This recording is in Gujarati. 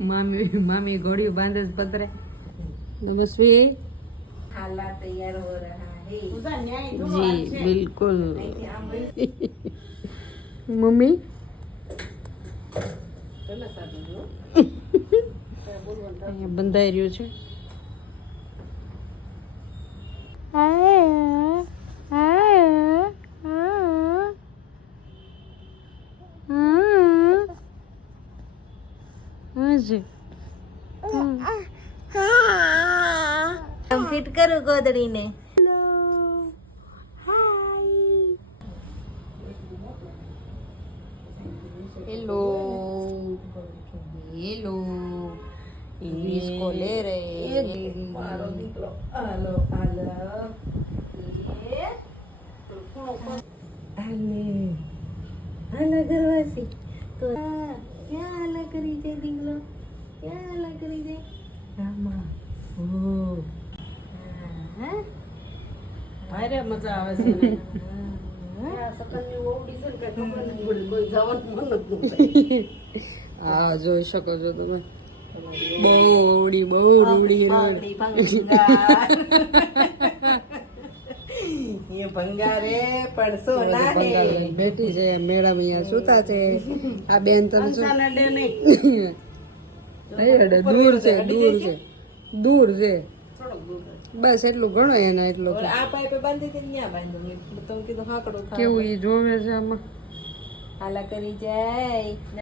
मामी घोड़ी बांधे पतरे नमस्वी खाला तैयार हो रहा है जी बिल्कुल मम्मी બંધાઈ રહ્યું છે ફિટ કરું ગોદડીને हेलो हेलो इंग्लिश को ले रहे મારો દીકરો હાલો હાલો હાલે હાલા ઘરવાસી તો ક્યાં હાલા કરી છે દીકરો ક્યાં હાલા કરી છે આમાં ઓ હા ભારે મજા આવે છે ને હા જોઈ શકો છો તમે બહુ રૂડી ये भंगारे પડસો ના દે બેઠી છે મેડમ અહીંયા સુતા છે આ બેન તમે શું નડે નહીં દૂર છે બસ એટલું ઘણો એનો એટલો આ પાઇપે બાંધી હતી ત્યાં બાંધ્યું તમે કીધું હાકડો કેવું ઈ જોવે છે આમાં હાલા કરી જાય